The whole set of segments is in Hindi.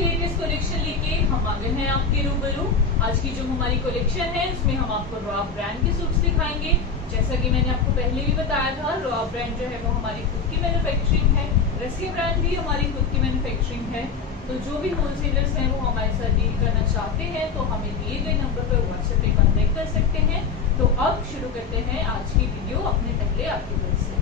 की लेटेस्ट कलेक्शन लेके हम आ गए हैं आपके रूबरू। आज की जो हमारी कलेक्शन है उसमें हम आपको रॉ ब्रांड के सूट्स दिखाएंगे। जैसा कि मैंने आपको पहले भी बताया था, रॉ ब्रांड जो है वो हमारी खुद की मैन्युफैक्चरिंग है, रसिया ब्रांड भी हमारी खुद की मैन्युफैक्चरिंग है। तो जो भी होलसेलर्स हैं वो हमारे साथ डील करना चाहते हैं तो हमें दिए गए नंबर पर व्हाट्सएप पे कांटेक्ट कर सकते हैं। तो अब शुरू करते हैं आज की वीडियो अपने पहले आर्टिकल से।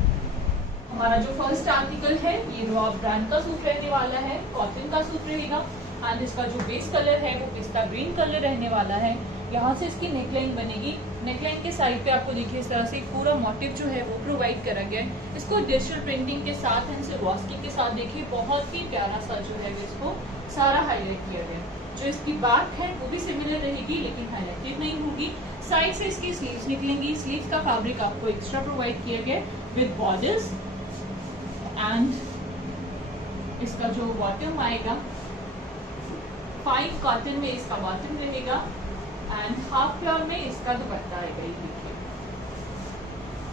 हमारा जो फर्स्ट आर्टिकल है ये रॉ ब्रांड का सूट रहने वाला है, कॉटन का सूट रहेगा एंड इसका जो बेस कलर है वो पिस्ता ग्रीन कलर रहने वाला है। यहाँ से इसकी नेकलाइन बनेगी। नेकलाइन के साइड पे आपको देखिए इस तरह से पूरा मोटिव जो है वो प्रोवाइड करा गया है। इसको डिजिटल प्रिंटिंग के साथ एंड सिलवास्की के साथ देखिए बहुत ही प्यारा सा जो है इसको सारा हाईलाइट किया गया है। जो इसकी बैक है वो भी सिमिलर रहेगी लेकिन हाईलाइटेड नहीं होगी। साइड से इसकी स्लीव्स निकलेंगी। स्लीव का फैब्रिक आपको एक्स्ट्रा प्रोवाइड किया गया विद बॉर्डर्स एंड इसका जो बॉटम आएगा फाइन कॉटन में इसका बॉटम रहेगा एंड हाफ प्योर में इसका दुपट्टा आएगा। ये देखिए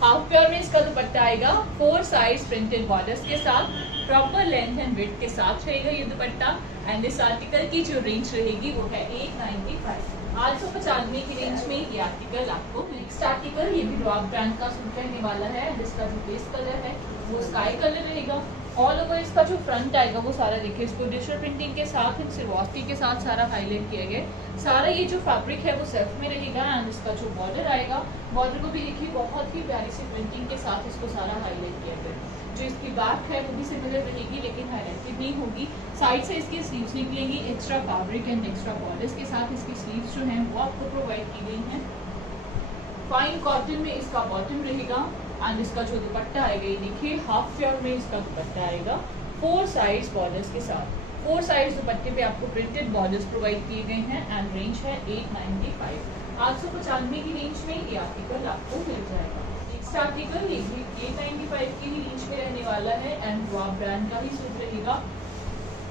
हाफ प्योर में इसका दुपट्टा आएगा 4 साइज प्रिंटेड बॉर्डर्स के साथ, प्रॉपर लेंथ एंड विड्थ के साथ रहेगा ये दुपट्टा। एंड इस आर्टिकल की जो रेंज रहेगी वो है 895, 895 की रेंज में ये आर्टिकल आपको। नेक्स्ट आर्टिकल ये भी रॉ ब्रांड का सूट रहने वाला है। इसका जो बेस कलर है वो स्काई कलर रहेगा। ऑल ओवर इसका जो फ्रंट आएगा वो सारा देखिए इसको डिजिटल प्रिंटिंग के साथ सिलवास्की के साथ सारा हाईलाइट किया गया। सारा ये जो फैब्रिक है वो सेल्फ में रहेगा एंड इसका जो बॉर्डर आएगा, बॉर्डर को भी देखिए बहुत ही प्यारी सी प्रिंटिंग के साथ इसको सारा हाईलाइट किया गया। जो इसकी बैक है वो भी सिमिलर रहेगी लेकिन हाईलाइटेड नहीं होगी। साइड से इसकी स्लीव्स निकलेंगी extra fabric and extra borders के साथ। इसकी स्लीव्स जो हैं वो आपको प्रोवाइड की गई हैं। फाइन कॉटन में इसका बॉटम रहेगा एंड इसका जो दुपट्टा आएगा ये देखिए हाफ प्योर में इसका दुपट्टा आएगा 4 साइज बॉर्डर्स के साथ। 4 साइज दुपट्टे पे आपको प्रिंटेड बॉर्डर्स प्रोवाइड किए गए हैं एंड रेंज है 895, 895 की रेंज में ये आर्टिकल आपको मिल जाएगा। नेक्स्ट आर्टिकल ये भी 895 की रेंज में रहने वाला है एंड रॉ ब्रांड का ही सूट रहेगा।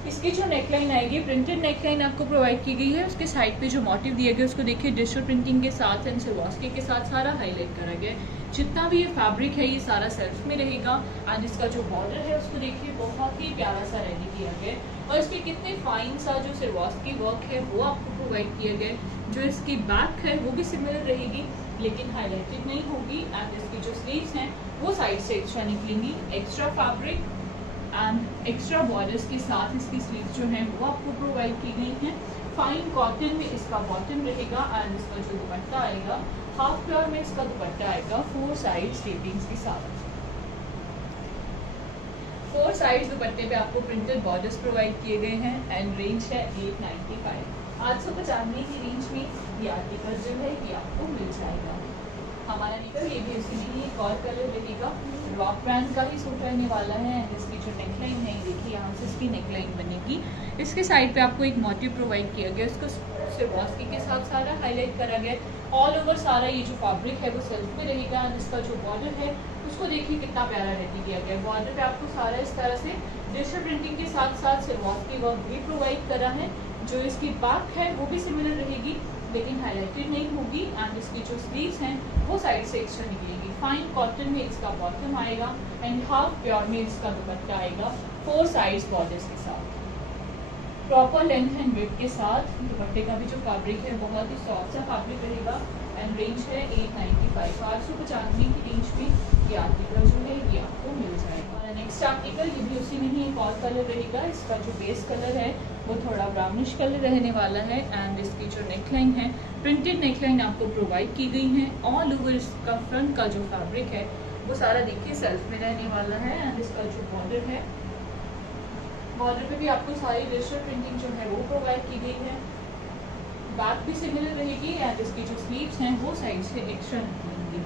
इसकी जो नेकलाइन आएगी प्रिंटेड नेकलाइन आपको प्रोवाइड की गई है। उसके साइड पे जो मोटिव दिया गया उसको देखिए डिजिटल प्रिंटिंग के साथ एंड सिलवास्की के साथ सारा हाईलाइट करा गया है। जितना भी ये फैब्रिक है ये सारा सेल्फ में रहेगा एंड इसका जो बॉर्डर है उसको देखिए बहुत ही प्यारा सा रेडी किया गया है और इसके कितने फाइन सा जो सिलवास्की वर्क है वो आपको प्रोवाइड किया गया है। जो इसकी बैक है वो भी सिमिलर रहेगी लेकिन हाईलाइटेड नहीं होगी एंड इसकी जो स्लीव्स हैं वो साइड से एक्स्ट्रा निकलेंगी। Extra fabric and extra borders के साथ इसकी स्लीव्स जो हैं वो आपको प्रोवाइड की गई हैं। फाइन कॉटन में इसका बॉटम रहेगा एंड इसका जो दुपट्टा आएगा हाफ प्योर में इसका दुपट्टा आएगा 4 साइड स्लीपिंग्स के साथ। 4 साइड दुपट्टे पे आपको प्रिंटेड बॉर्डर्स प्रोवाइड किए गए हैं एंड रेंज है 895, 895 की रेंज में ये आर्टिकल जो है ये आपको मिल जाएगा। हमारा निकल ये भी उसी में ही एक और कलर रहेगा। रॉ ब्रांड का ही सूट रहने वाला है एंड इसकी जो नेकलाइन है देखिए यहाँ से इसकी नेकलाइन बनेगी। इसके साइड पे आपको एक मोटिव प्रोवाइड किया गया, इसको सिलवास्की के साथ सारा हाईलाइट करा गया। ऑल ओवर सारा ये जो फैब्रिक है वो सेल्फ में रहेगा एंड इसका जो बॉर्डर है उसको देखिए कितना प्यारा रेडी किया गया। बॉर्डर पे आपको सारा इस तरह से डिजिटल प्रिंटिंग के साथ साथ सिलवास्की वर्क भी प्रोवाइड करा है। जो इसकी बैक है वो भी सिमिलर रहेगी लेकिन हाईलाइटेड नहीं होगी एंड इसकी जो स्लीव्स हैं वो साइड से एक्स्ट्रा निकलेगी। फाइन कॉटन में इसका बॉटम आएगा एंड हाफ प्योर में इसका दुपट्टा आएगा 4 साइज बॉर्डर्स के साथ, प्रॉपर लेंथ एंड विड्थ के साथ। दुपट्टे का भी जो फैब्रिक है बहुत ही सॉफ्ट सा फैब्रिक रहेगा एंड रेंज है 895, 895 की रेंज में ये आर्टिकल जो है ये आपको मिल जाएगा। और नेक्स्ट आर्टिकल ये भी उसी में ही एक और कलर रहेगा। इसका जो बेस कलर है वो थोड़ा ब्राउनिश कलर रहने वाला है एंड इसकी जो नेकलाइन है प्रिंटेड नेकलाइन आपको प्रोवाइड की गई है। ऑल ओवर इसका फ्रंट का जो फैब्रिक है वो सारा देखिए सेल्फ में रहने वाला है एंड इसका जो बॉर्डर है बॉर्डर पे भी आपको सारी डिजिटल प्रिंटिंग जो है वो प्रोवाइड की गई है। बैक भी सिमिलर रहेगी एंड इसकी जो स्लीव्स हैं वो साइड से एक्स्ट्रा निकलेंगी।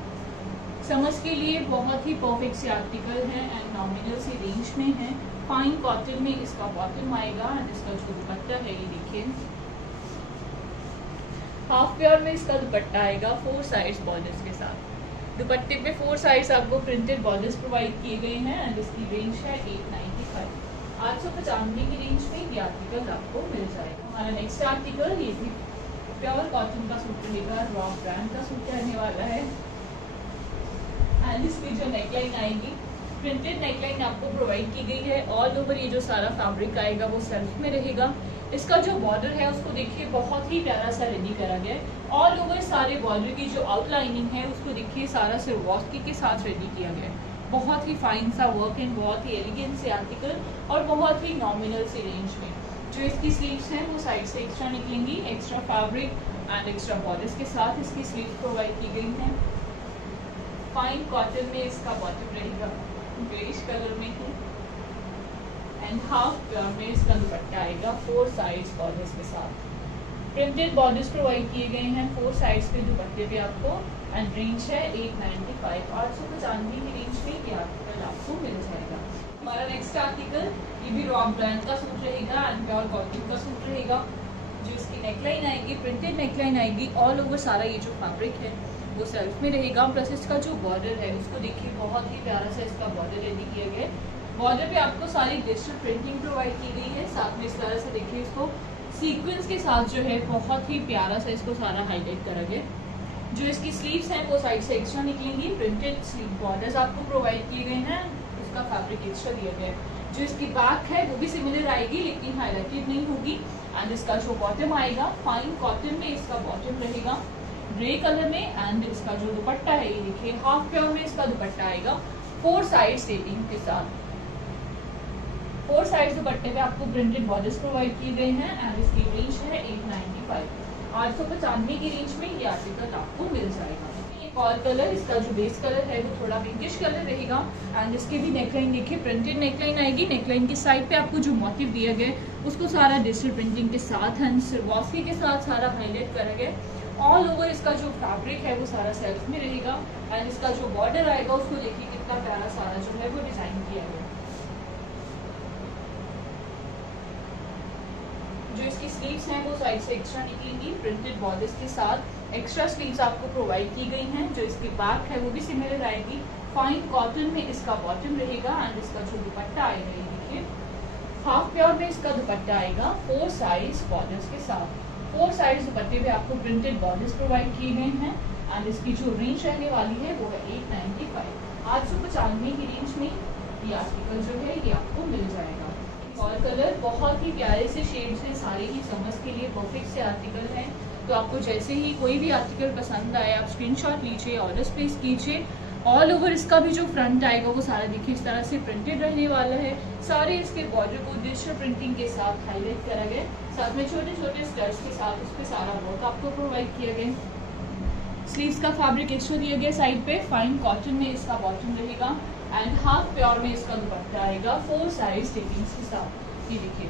समझ के लिए बहुत ही परफेक्ट से आर्टिकल है एंड नॉमिनल सी रेंज में है। फाइन कॉटन में इसका बॉटम आएगा एंड इसका जो दुपट्टा है ये देखिए हाफ प्योर में इसका दुपट्टा आएगा 4 साइज बॉर्डर्स के साथ। दुपट्टे पे 4 साइज आपको प्रिंटेड बॉर्डर्स प्रोवाइड किए गए हैं एंड इसकी रेंज है 895, 895 की रेंज में ये आर्टिकल आपको मिल जाएगा। हमारा नेक्स्ट आर्टिकल ये भी प्योर कॉटन का सूट रहेगा, रॉ ब्रांड का सूट रहने वाला है एंड इसकी जो नेकलाइन आएगी प्रिंटेड नेकलाइन आपको प्रोवाइड की गई है। ऑल ओवर ये जो सारा फैब्रिक आएगा वो सेल्फ में रहेगा इसका जो बॉर्डर है उसको देखिए बहुत ही प्यारा सा रेडी करा गया है। ऑल ओवर सारे बॉर्डर की जो आउटलाइनिंग है उसको देखिए सारा सिरवास्की के साथ रेडी किया गया है। बहुत ही फाइन सा वर्क एंड बहुत ही एलिगेंट से आर्टिकल और बहुत ही नॉमिनल से रेंज में। जो इसकी स्लीव्स हैं वो साइड से एक्स्ट्रा निकलेंगी, extra fabric and extra borders के साथ इसकी स्लीव्स प्रोवाइड की गई हैं। फाइन कॉटन में इसका बॉटम रहेगा ग्रेइश कलर में ही एंड हाफ प्योर में इसका दुपट्टा आएगा 4 साइड्स बॉर्डर्स के साथ। प्रिंटेड बॉर्डर्स प्रोवाइड किए गए हैं 4 साइड्स के दुपट्टे पे आपको एंड रेंज है 895, 895 की रेंज में ये आर्टिकल आपको मिल जाएगा। हमारा नेक्स्ट आर्टिकल ये भी रॉ ब्रांड का सूट रहेगा एंड प्योर कॉटन का सूट रहेगा। जो इसकी नेकलाइन आएगी प्रिंटेड नेकलाइन आएगी, ऑल ओवर सारा ये जो फैब्रिक है वो सेल्फ में रहेगा। प्लस इसका जो बॉर्डर है उसको देखिए बहुत ही प्यारा सा इसका बॉर्डर रेडी किया गया है। बॉर्डर पे आपको सारी डिजिटल प्रिंटिंग प्रोवाइड की गई है। साथ में इस तरह से देखिए इसको सीक्वेंस के साथ जो है बहुत ही प्यारा सा इसको सारा हाईलाइट करा गया। जो इसकी स्लीव्स हैं वो साइड से एक्स्ट्रा निकलेंगी। प्रिंटेड स्लीव बॉर्डर्स आपको प्रोवाइड किए गए हैं, उसका फैब्रिक एक्स्ट्रा दिया गया है। जो इसकी बैक है वो भी सिमिलर आएगी लेकिन हाईलाइटेड नहीं होगी। एंड इसका जो बॉटम आएगा फाइन कॉटन में इसका बॉटम रहेगा ग्रे कलर में एंड इसका जो दुपट्टा है ये देखिए हाफ प्योर में इसका दुपट्टा आएगा 4 साइड स्टेपिंग के साथ। 4 साइड दुपट्टे पे आपको प्रिंटेड बॉर्डर्स प्रोवाइड किए गए हैं एंड इसकी रेंज है 895, 895 की रेंज में ये आर्टिकल आपको मिल जाएगा। एक और कलर, इसका जो बेस कलर है वो थोड़ा पिंकिश कलर रहेगा एंड इसके भी नेकलाइन देखिए प्रिंटेड नेकलाइन आएगी। नेकलाइन के साइड पे आपको जो मोटिव दिया गया उसको सारा डिजिटल प्रिंटिंग के साथ एंड सिरवास्की के साथ सारा हाईलाइट करा गया। ऑल ओवर इसका जो फैब्रिक है वो सारा सेल्फ में रहेगा एंड इसका जो बॉर्डर आएगा उसको देखिए कितना प्यारा सारा जो है वो डिजाइन किया गया। जो इसकी स्लीव्स हैं वो साइड से एक्स्ट्रा निकलेंगी प्रिंटेड बॉर्डर्स के साथ। एक्स्ट्रा स्लीव्स आपको प्रोवाइड की गई हैं। जो इसकी बैक है वो भी सिमिलर आएगी। फाइन कॉटन में इसका बॉटम रहेगा एंड इसका जो दुपट्टा आएगा ये देखिए हाफ प्योर में इसका दुपट्टा आएगा 4 साइड्स बॉर्डर्स के साथ। 4 साइड्स दुपट्टे पे आपको प्रिंटेड बॉर्डर्स प्रोवाइड किए गए हैं एंड इसकी जो रेंज रहने वाली है वो है 895, 895 की रेंज में ये आर्टिकल जो है ये आपको मिल जाएगा। और कलर बहुत ही प्यारे से शेड्स हैं, सारे ही समझ के लिए परफेक्ट से आर्टिकल हैं। तो आपको जैसे ही कोई भी आर्टिकल पसंद आए आप स्क्रीनशॉट लीजिए, ऑर्डर प्लेस कीजिए। ऑल ओवर इसका भी जो फ्रंट आएगा वो सारा देखिए इस तरह से प्रिंटेड रहने वाला है। सारे इसके बॉर्डर को डिजिटल प्रिंटिंग के साथ हाईलाइट करा गया, साथ में छोटे छोटे स्टड्स के साथ उस पर सारा वर्क आपको प्रोवाइड किया गया। स्लीव्स का फैब्रिक एक्स्ट्रा दिया गया साइड पे। फाइन कॉटन में इसका बॉटम रहेगा एंड हाफ प्योर में इसका दुपट्टा आएगा 4 साइड स्टिचिंग्स के साथ। ये देखिए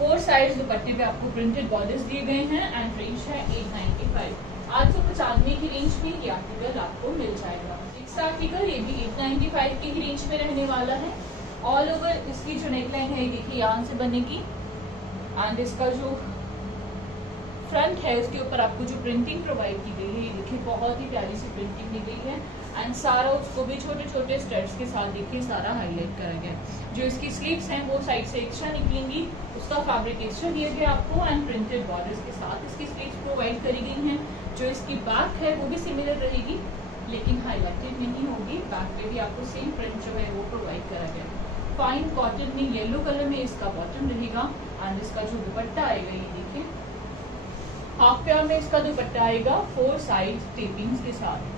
4 साइड दुपट्टे पे आपको प्रिंटेड बॉर्डर्स दिए गए हैं एंड रेंज है 895, 895 की रेंज में ये आर्टिकल आपको मिल जाएगा। नेक्स्ट आर्टिकल ये भी 895 की रेंज में रहने वाला है। ऑल ओवर इसकी जो नेकलाइन है देखिए यहाँ से बनेगी एंड इसका जो फ्रंट है उसके ऊपर आपको जो प्रिंटिंग प्रोवाइड की गई है ये देखिए बहुत ही प्यारी सी प्रिंटिंग दी गई है एंड सारा उसको भी छोटे छोटे स्टड्स के साथ देखिए सारा हाईलाइट करा गया। जो इसकी स्लीव्स हैं वो साइड से एक्स्ट्रा निकलेंगी, उसका फैब्रिक एक्स्ट्रा दिया गया आपको एंड प्रिंटेड बॉर्डर्स के साथ इसकी स्लीव्स प्रोवाइड करी गई हैं। जो इसकी बैक है वो भी सिमिलर रहेगी लेकिन हाईलाइटेड नहीं होगी। बैक पे भी आपको सेम प्रिंट जो है वो प्रोवाइड करा गया। फाइन कॉटन में येलो कलर में इसका बॉटम रहेगा एंड इसका जो दुपट्टा आएगा ये देखिए हाफ प्योर में इसका दुपट्टा आएगा 4 साइड टेपिंग्स के साथ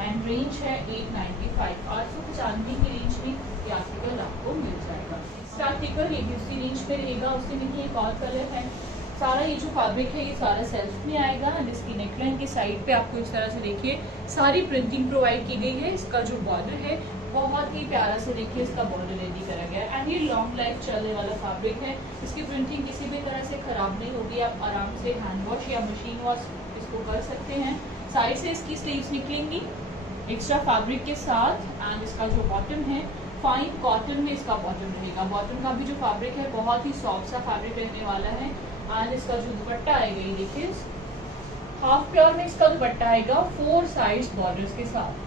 एंड रेंज है 895, 895 की रेंज में ये आर्टिकल आपको मिल जाएगा। इस आर्टिकल ये भी उसी रेंज में रहेगा। उससे देखिए एक और कलर है। सारा ये जो फैब्रिक है ये सारा सेल्फ में आएगा एंड इसकी नेकलाइन की साइड पे आपको इस तरह से देखिए सारी प्रिंटिंग प्रोवाइड की गई है। इसका जो बॉर्डर है बहुत ही प्यारा से देखिए इसका बॉर्डर रेडी करा गया है एंड ये लॉन्ग लाइफ चलने वाला फैब्रिक है। इसकी प्रिंटिंग किसी भी तरह से खराब नहीं होगी। आप आराम से हैंड वॉश या मशीन वॉश इसको कर सकते हैं। साइड से इसकी स्लीव्स निकलेंगी एक्स्ट्रा फैब्रिक के साथ एंड इसका जो बॉटम है फाइन कॉटन में इसका बॉटम रहेगा। बॉटम का भी जो फैब्रिक है बहुत ही सॉफ्ट सा फैब्रिक रहने वाला है एंड इसका जो दुपट्टा आएगा ये देखिए हाफ प्योर में इसका दुपट्टा आएगा 4 साइड बॉर्डर्स के साथ।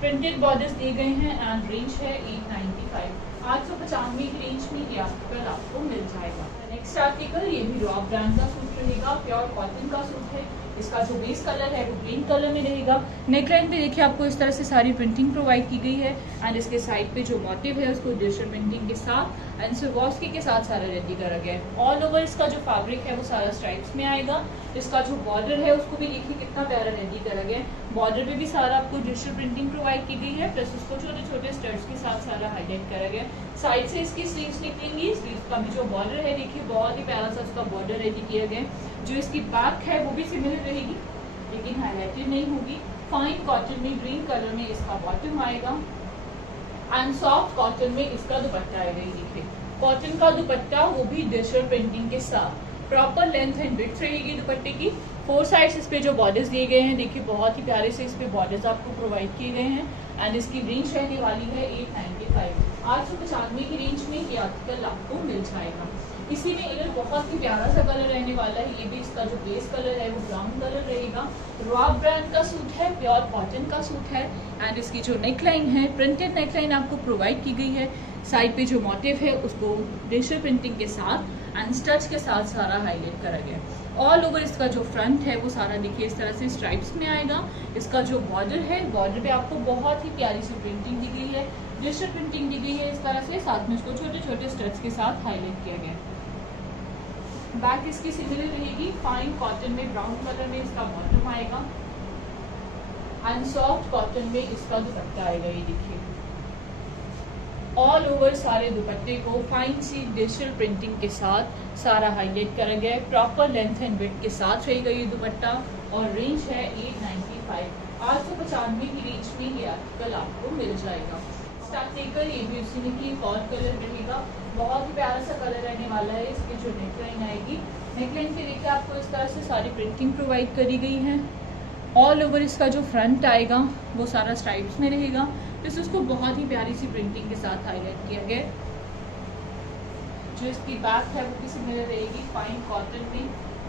प्रिंटेड बॉर्डर्स दिए गए हैं एंड रेंज है 895, 895 की रेंज में ये आर्टिकल आपको मिल जाएगा। नेक्स्ट आर्टिकल ये भी रॉ ब्रांड का सूट रहेगा, प्योर कॉटन का सूट है। इसका जो बेस कलर है वो ग्रीन कलर में रहेगा। नेकलाइन पे देखिए आपको इस तरह से सारी प्रिंटिंग प्रोवाइड की गई है एंड इसके साइड पे जो मोटिव है उसको डिजिटल प्रिंटिंग के साथ एंड सिवास्की के साथ सारा रेडी करा गया है। ऑल ओवर इसका जो फैब्रिक है वो सारा स्ट्राइप्स में आएगा। इसका जो बॉर्डर है उसको भी देखिए कितना प्यारा रेडी करा गया है। बॉर्डर पे भी सारा आपको डिजिटल प्रिंटिंग प्रोवाइड की गई है, प्लस उसको छोटे छोटे स्टड्स के साथ सारा हाईलाइट करा गया। साइड से इसकी स्लीव्स निकलेंगी। स्लीव्स का भी जो बॉर्डर है देखिए बहुत ही प्यारा सा उसका बॉर्डर रेडी किया गया है। जो इसकी बैक है वो भी सिमिलर रहेगी लेकिन हाईलाइटेड नहीं होगी। फाइन कॉटन में ग्रीन कलर में इसका बॉटम आएगा एंड सॉफ्ट कॉटन में इसका दुपट्टा आएगा। ये देखिए कॉटन का दुपट्टा, वो भी डिजिटल प्रिंटिंग के साथ। प्रॉपर लेंथ एंड विड्थ रहेगी दुपट्टे की। 4 साइड्स इस पे जो बॉर्डर्स दिए गए हैं देखिए बहुत ही प्यारे से इस पे बॉर्डर्स आपको प्रोवाइड किए गए हैं एंड इसकी रेंज रहने वाली है 895। 895 की रेंज में ये आर्टिकल आपको मिल जाएगा। इसी में इधर बहुत ही प्यारा सा कलर रहने वाला है। ये भी इसका जो बेस कलर है वो ब्राउन कलर रहेगा। रॉब ब्रांड का सूट है, प्योर कॉटन का सूट है एंड इसकी जो नेकलाइन है प्रिंटेड नेकलाइन आपको प्रोवाइड की गई है। साइड पे जो मोटिव है उसको डिजिटल प्रिंटिंग के साथ एंड स्टच के साथ सारा हाईलाइट करा गया। ऑल ओवर इसका जो फ्रंट है वो सारा देखिए इस तरह से स्ट्राइप्स में आएगा। इसका जो बॉर्डर है, बॉर्डर पे आपको बहुत ही प्यारी सी प्रिंटिंग दी गई है, डिजिटल प्रिंटिंग दी गई है इस तरह से, साथ में उसको छोटे छोटे स्टच के साथ हाईलाइट किया गया। बैक इसकी सिमिलर रहेगी। फाइन कॉटन में ब्राउन कलर में इसका बॉटम आएगा एंड सॉफ्ट कॉटन में इसका दुपट्टा आएगा। ये देखिए ऑल ओवर सारे दुपट्टे को फाइन सी डिजिटल प्रिंटिंग के साथ सारा हाईलाइट करा गया है। प्रॉपर लेंथ एंड विड्थ के साथ रहेगा ये दुपट्टा और रेंज है 895। 895 की रेंज में ये आर्टिकल आपको मिल जाएगा। स्टार्ट लेकर ये भी उसी में की एक और कलर रहेगा, बहुत ही प्यारा सा कलर रहने वाला है। इसकी जो नेकलाइन आएगी, नेकलाइन पे देखिए आपको इस तरह से सारी प्रिंटिंग प्रोवाइड करी गई है। ऑल ओवर इसका जो फ्रंट आएगा वो सारा स्ट्राइप्स में रहेगा, प्लस उसको बहुत ही प्यारी सी प्रिंटिंग के साथ हाईलाइट किया गया। जो इसकी बैक है वो भी सिमिलर रहेगी। फाइन कॉटन में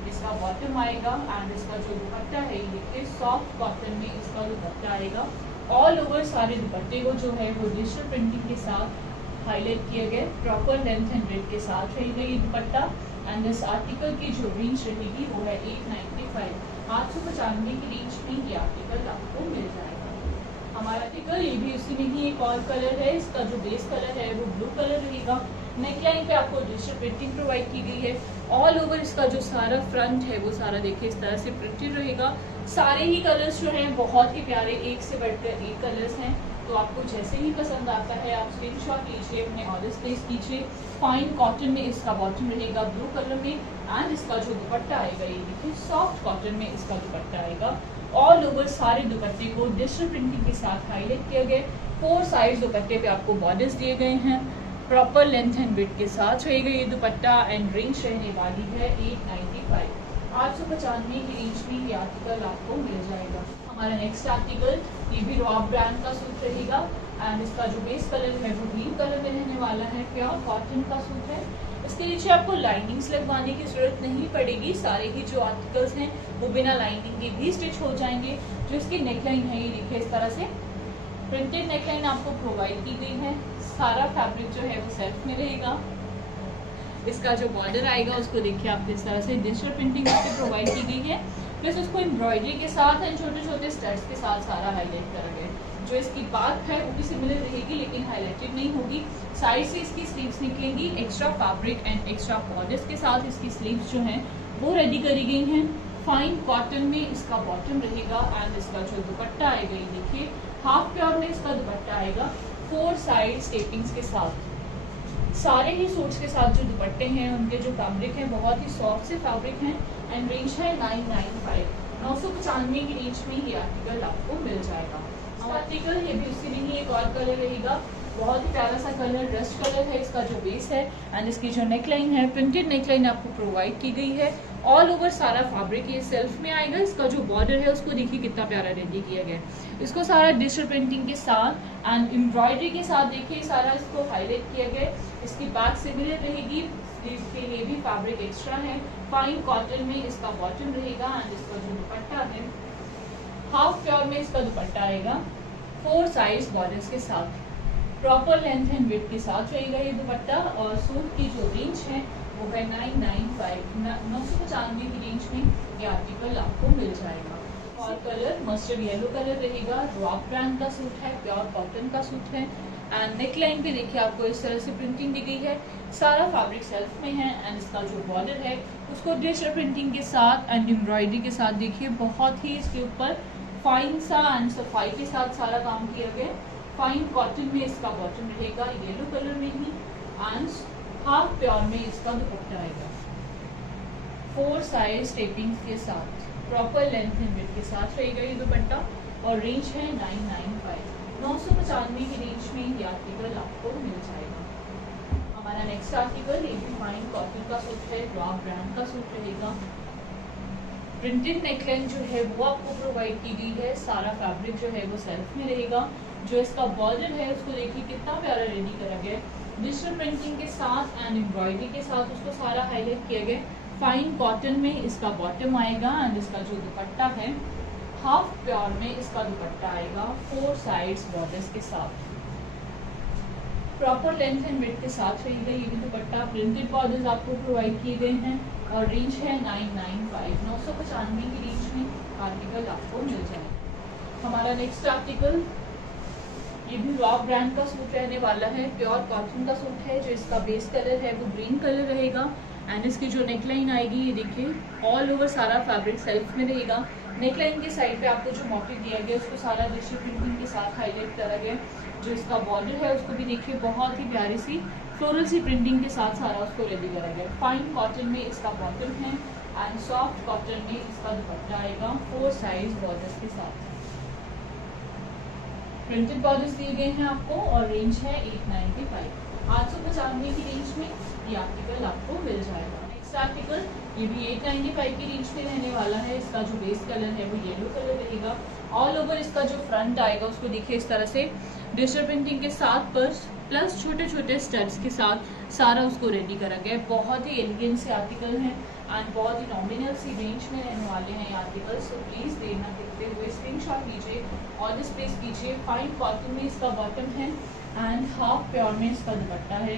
इसका बॉटम आएगा एंड इसका जो दुपट्टा है ये देखिए सॉफ्ट कॉटन में इसका दुपट्टा आएगा। ऑल ओवर सारे दुपट्टे को जो है वो डिजिटल प्रिंटिंग के साथ हाईलाइट किए गए। प्रॉपर लेंथ एंड विड्थ के साथ रहेगा ये दुपट्टा एंड इस आर्टिकल की जो रेंज रहेगी वो है 895। 895 की रेंज में ये आर्टिकल आपको मिल जाएगा। हमारा आर्टिकल ये भी उसी में ही एक और कलर है। इसका जो बेस कलर है वो ब्लू कलर रहेगा। नेकलाइन पे आपको डिजिटल प्रिंटिंग प्रोवाइड की गई है। ऑल ओवर इसका जो सारा फ्रंट है वो सारा देखिए इस तरह से प्रिंटेड रहेगा। सारे ही कलर्स जो हैं बहुत ही प्यारे, एक से बढ़कर एक कलर्स हैं, तो आपको जैसे ही पसंद आता है आप स्क्रीनशॉट लीजिए, अपने ऑर्डर्स प्लेस कीजिए। फाइन कॉटन में इसका बॉटम रहेगा ब्लू कलर में एंड इसका जो दुपट्टा आएगा ये देखिए सॉफ्ट कॉटन में इसका दुपट्टा आएगा। ऑल ओवर सारे दुपट्टे को डिजिटल प्रिंटिंग के साथ हाईलाइट किया गया। 4 साइड दुपट्टे पे आपको बॉर्डर्स दिए गए हैं। प्रॉपर लेंथ एंड विड्थ के साथ रहेगा ये दुपट्टा एंड रेंज रहने वाली है 895। 895 की रेंज में ये आर्टिकल आपको मिल जाएगा। हमारा नेक्स्ट आर्टिकल ये भी रॉब ब्रांड का सूट रहेगा एंड इसका जो बेस कलर है वो ग्रीन कलर में रहने वाला है। प्योर कॉटन का सूट है। इसके नीचे आपको लाइनिंग्स लगवाने की जरूरत नहीं पड़ेगी। सारे ही जो आर्टिकल्स हैं वो बिना लाइनिंग के भी स्टिच हो जाएंगे। जो इसकी नेकलाइन है ये देखिए इस तरह से प्रिंटेड नेकलाइन आपको प्रोवाइड की गई है। सारा फैब्रिक जो है वो सेल्फ में रहेगा। इसका जो बॉर्डर आएगा उसको देखिए आप इस तरह से डिजिटल प्रिंटिंग आपको प्रोवाइड की गई है, प्लस उसको एम्ब्रॉयडरी के साथ एंड छोटे छोटे स्टड्स के साथ सारा हाईलाइट करा गया। जो इसकी बात है वो भी सिमिलर रहेगी लेकिन हाईलाइटेड नहीं होगी। साइड से इसकी स्लीव्स निकलेंगी extra fabric and extra borders के साथ। इसकी स्लीव्स जो हैं वो रेडी करी गई हैं। फाइन कॉटन में इसका बॉटम रहेगा एंड इसका जो दुपट्टा आएगा ये देखिए हाफ प्योर में इसका दुपट्टा आएगा 4 साइड स्टेपिंग्स के साथ। सारे ही सूट्स के साथ जो दुपट्टे हैं उनके जो फैब्रिक हैं बहुत ही सॉफ्ट से फैब्रिक हैं एंड रेंज है 995। 995 की रेंज में ये आर्टिकल आपको मिल जाएगा। आर्टिकल ये भी उसी में ही एक और कलर रहेगा। बहुत ही प्यारा सा कलर रस्ट कलर है इसका जो बेस है एंड इसकी जो नेकलाइन है प्रिंटेड नेकलाइन आपको प्रोवाइड की गई है। ऑल ओवर सारा फैब्रिक ये सेल्फ में आएगा। इसका जो बॉर्डर है उसको देखिए कितना प्यारा रेडी किया गया है। इसको सारा डिजिटल प्रिंटिंग के साथ एंड एम्ब्रॉयडरी के साथ देखिए सारा इसको हाईलाइट किया गया। इसकी बैक सिमिलर रहेगी। स्लीव के लिए भी फैब्रिक एक्स्ट्रा है। फाइन कॉटन में इसका बॉटम रहेगा एंड इसका जो दुपट्टा है हाफ प्योर में इसका दुपट्टा आएगा 4 साइज बॉर्डर्स के साथ। प्रॉपर लेंथ एंड विड्थ के साथ रहेगा ये दुपट्टा और सूट की जो रेंज है वो है 995, 995 की रेंज में ये आर्टिकल आपको मिल जाएगा। और कलर मस्टर्ड येलो कलर रहेगा, रॉक ब्रांड का सूट है, प्योर कॉटन का सूट है। एंड नेक लाइन पे देखिए आपको इस तरह से प्रिंटिंग दी गई है, सारा फैब्रिक सेल्फ में है। एंड इसका जो बॉर्डर है उसको डिजिटल प्रिंटिंग के साथ एंड एम्ब्रॉयडरी के साथ देखिए बहुत ही इसके ऊपर फाइन सा एंड सफाई के साथ सारा काम किया गया। फाइन कॉटन में इसका बॉटम रहेगा येलो कलर में ही एंड हाफ प्योर में इसका दुपट्टा आएगा 4 साइज टेपिंग के साथ, प्रॉपर लेंथ एंड विड्थ के साथ रहेगा ये दुपट्टा। और रेंज है 995, 995 की रेंज में ये आर्टिकल आपको मिल जाएगा। हमारा नेक्स्ट आर्टिकल ये भी फाइन कॉटन का सूट है, रॉक ब्रांड का सूट रहेगा। प्रिंटेड नेकलाइन जो है वो आपको प्रोवाइड की गई है, सारा फैब्रिक जो है वो सेल्फ में रहेगा। जो इसका बॉर्डर है उसको देखिए कितना प्यारा रेडी करा गया है, डिजिटल प्रिंटिंग के साथ एंड एम्ब्रॉयडरी के साथ उसको सारा हाईलाइट किया गया। फाइन कॉटन में इसका बॉटम आएगा एंड इसका जो दुपट्टा है हाफ प्योर में इसका दुपट्टा आएगा 4 साइड्स बॉर्डर्स के साथ, प्रॉपर लेंथ एंड विड्थ के साथ रहेगा ये भी दुपट्टा। प्रिंटेड बॉर्डर्स आपको प्रोवाइड किए गए हैं और रेंज है 995, 995 की रेंज में आर्टिकल आपको मिल जाएगा। हमारा नेक्स्ट आर्टिकल ये भी रॉक ब्रांड का सूट रहने वाला है, प्योर कॉटन का सूट है। जो इसका बेस कलर है वो ग्रीन कलर रहेगा एंड इसकी जो नेकलाइन आएगी ये देखिए ऑल ओवर सारा फैब्रिक सेल्फ में रहेगा। नेकलाइन के साइड पे आपको जो मोटिव दिया गया उसको सारा डिजिटल प्रिंटिंग के साथ हाईलाइट करा गया। जो इसका बॉर्डर है उसको भी देखिए बहुत ही प्यारी सी फ्लोरल सी प्रिंटिंग के साथ सारा उसको रेडी करा गया। फाइन कॉटन में इसका बॉटम है एंड सॉफ्ट कॉटन में इसका दुपट्टा आएगा 4 साइज बॉर्डर्स के साथ। प्रिंटेड बॉर्डर्स दिए गए हैं आपको और रेंज है 895, 895 की रेंज में ये आर्टिकल आपको मिल जाएगा। नेक्स्ट आर्टिकल ये भी 895 की रेंज में रहने वाला है। इसका जो बेस कलर है वो येलो कलर रहेगा। ऑल ओवर इसका जो फ्रंट आएगा उसको देखिए इस तरह से डिजिटल प्रिंटिंग के साथ प्लस छोटे छोटे स्टड्स के साथ सारा उसको रेडी करा गया है। बहुत ही एलिगेंट से आर्टिकल हैं एंड बहुत ही नॉमिनल सी रेंज में रहने वाले हैं ये आर्टिकल। सो प्लीज़ देर ना देखते हुए स्क्रीनशॉट लीजिए, ऑर्डर प्लेस कीजिए। फाइन कॉटन में इसका बॉटम है एंड हाफ प्योर में इसका दुपट्टा है।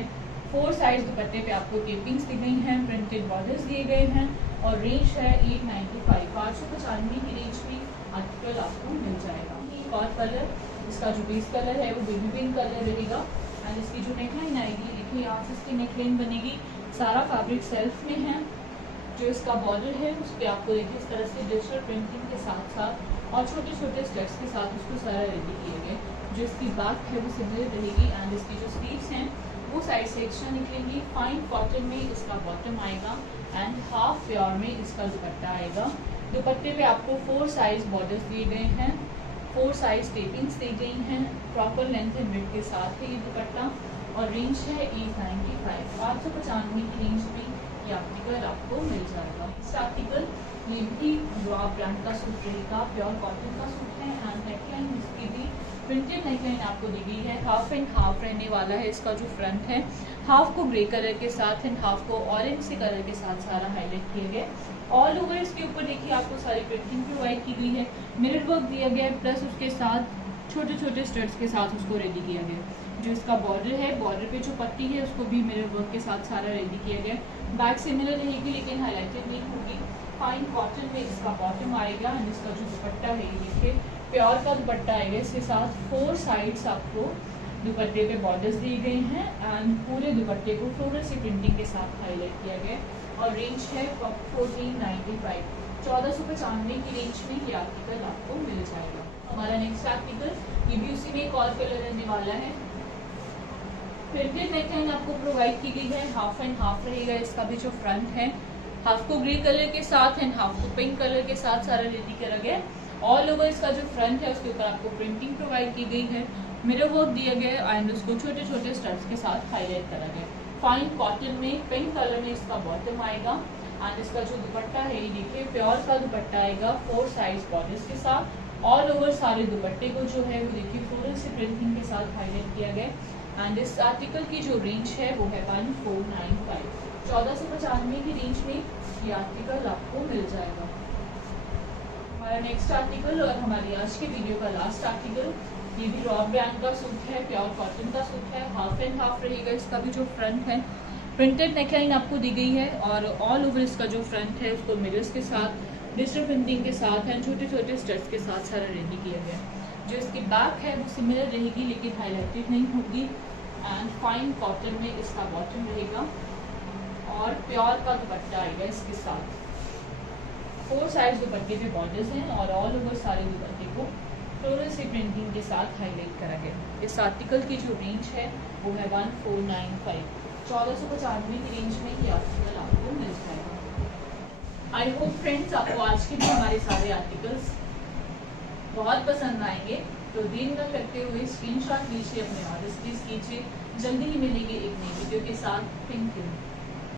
4 साइज दुपट्टे पे आपको टेपिंग्स दी गई हैं, प्रिंटेड बॉर्डर्स दिए गए हैं और रेंज है 895, 895 की रेंज में आर्टिकल आपको मिल जाएगा। एक और कलर, इसका जो बेस कलर है वो बेबी पिंक कलर रहेगा एंड इसकी जो नेकलाइन आएगी देखिए यहाँ से इसकी नेकलाइन बनेगी, सारा फैब्रिक सेल्फ में है। जो इसका बॉर्डर है उस पर आपको देखिए इस तरह से डिजिटल प्रिंटिंग के साथ साथ और छोटे छोटे स्टेप्स के साथ उसको सारा रेडी किए गए। जो इसकी बैक है वो सिमिलर रहेगी एंड इसकी जो स्लीव्स हैं वो साइड से एक्स्ट्रा निकलेंगी। फाइन कॉटन में इसका बॉटम आएगा एंड हाफ प्योर में इसका दुपट्टा आएगा। दुपट्टे पे आपको 4 साइज बॉर्डर्स दिए गए हैं, 4 साइज टेपिंग्स दी गई हैं, प्रॉपर लेंथ एंड विड्थ के साथ है ये दुपट्टा और रेंज है 895, 895 की रेंज में ये आर्टिकल आपको मिल जाएगा। इस आर्टिकल ये भी रॉक ब्रांड का सूट रहेगा, प्योर कॉटन का सूट है एंड नेकलाइन इसकी भी प्रिंटेड नेकलाइन आपको दी गई है। हाफ एंड हाफ रहने वाला है। इसका जो फ्रंट है हाफ को ग्रे कलर के साथ एंड हाफ को ऑरेंज से कलर के साथ सारा हाईलाइट किया गया। ऑल ओवर इसके ऊपर देखिए आपको सारी प्रिंटिंग प्रोवाइड की गई है, मिरर वर्क दिया गया है प्लस उसके साथ छोटे छोटे स्टड्स के साथ उसको रेडी किया गया। जो इसका बॉर्डर है, बॉर्डर पे जो पट्टी है उसको भी मिरर वर्क के साथ सारा रेडी किया गया। बैक सिमिलर रहेगी लेकिन हाईलाइटेड नहीं होगी। फाइन कॉटन में इसका बॉटम आएगा एंड इसका जो दुपट्टा है ये देखिए प्योर का दुपट्टा आएगा। इसके साथ 4 साइड्स आपको दुपट्टे पे बॉर्डर्स दिए गए हैं एंड पूरे दुपट्टे को फ्लोरल सी प्रिंटिंग के साथ हाईलाइट किया गया और रेंज है 1495, 1495 की रेंज में ये आर्टिकल आपको मिल जाएगा। हमारा नेक्स्ट आर्टिकल ये भी उसी में एक और कलर रहने वाला है। प्रिंटेड नेकलाइन आपको प्रोवाइड की गई है, हाफ एंड हाफ रहेगा। इसका भी जो फ्रंट है हाफ को ग्रे कलर के साथ एंड हाफ को पिंक कलर के साथ सारा रेडी करा गया। ऑल ओवर इसका जो फ्रंट है उसके ऊपर आपको प्रिंटिंग प्रोवाइड की गई है, मिरर वर्क दिया गया एंड उसको छोटे छोटे स्टड्स के साथ हाईलाइट करा गया। फाइन कॉटन में पिंक कलर में इसका बॉटम आएगा एंड इसका जो दुपट्टा है ये देखिए प्योर का दुपट्टा आएगा 4 साइज बॉर्डर्स के साथ। ऑल ओवर सारे दुपट्टे को जो है वो देखिए फ्लोरल से प्रिंटिंग के साथ हाईलाइट किया गया एंड इस आर्टिकल की जो रेंज है वो है 1495, 1495 की रेंज में ये आर्टिकल आपको मिल जाएगा। हमारा नेक्स्ट आर्टिकल और हमारी आज के वीडियो का लास्ट आर्टिकल ये भी रॉक ब्रांड का सूट है, प्योर कॉटन का सूट है। हाफ एंड हाफ रहेगा। इसका भी जो फ्रंट है प्रिंटेड नेकलाइन आपको दी गई है और ऑल ओवर इसका जो फ्रंट है उसको मिरर्स के साथ डिजिटल प्रिंटिंग के साथ एंड छोटे छोटे स्टड्स के साथ सारा रेडी किया गया है। जो इसकी बैक है वो सिमिलर रहेगी लेकिन हाईलाइटेड नहीं होगी एंड फाइन कॉटन में इसका बॉटम रहेगा और प्योर का दुपट्टा आएगा इसके साथ। 4 साइड दुपट्टे पे बॉर्डर्स हैं और ऑल ओवर सारे दुपट्टे को फ्लोरल से प्रिंटिंग के साथ हाईलाइट करा गया। इस आर्टिकल की जो रेंज है वो है 1495, 1495 की रेंज में ये आर्टिकल आपको मिल जाएगा। आई होप फ्रेंड्स आपको आज के भी हमारे सारे आर्टिकल्स बहुत पसंद आएंगे, तो देर न करते हुए स्क्रीनशॉट लीजिए, अपने ऑर्डर्स प्लेस कीजिए। जल्दी ही मिलेंगे एक नई वीडियो के साथ। Thank you.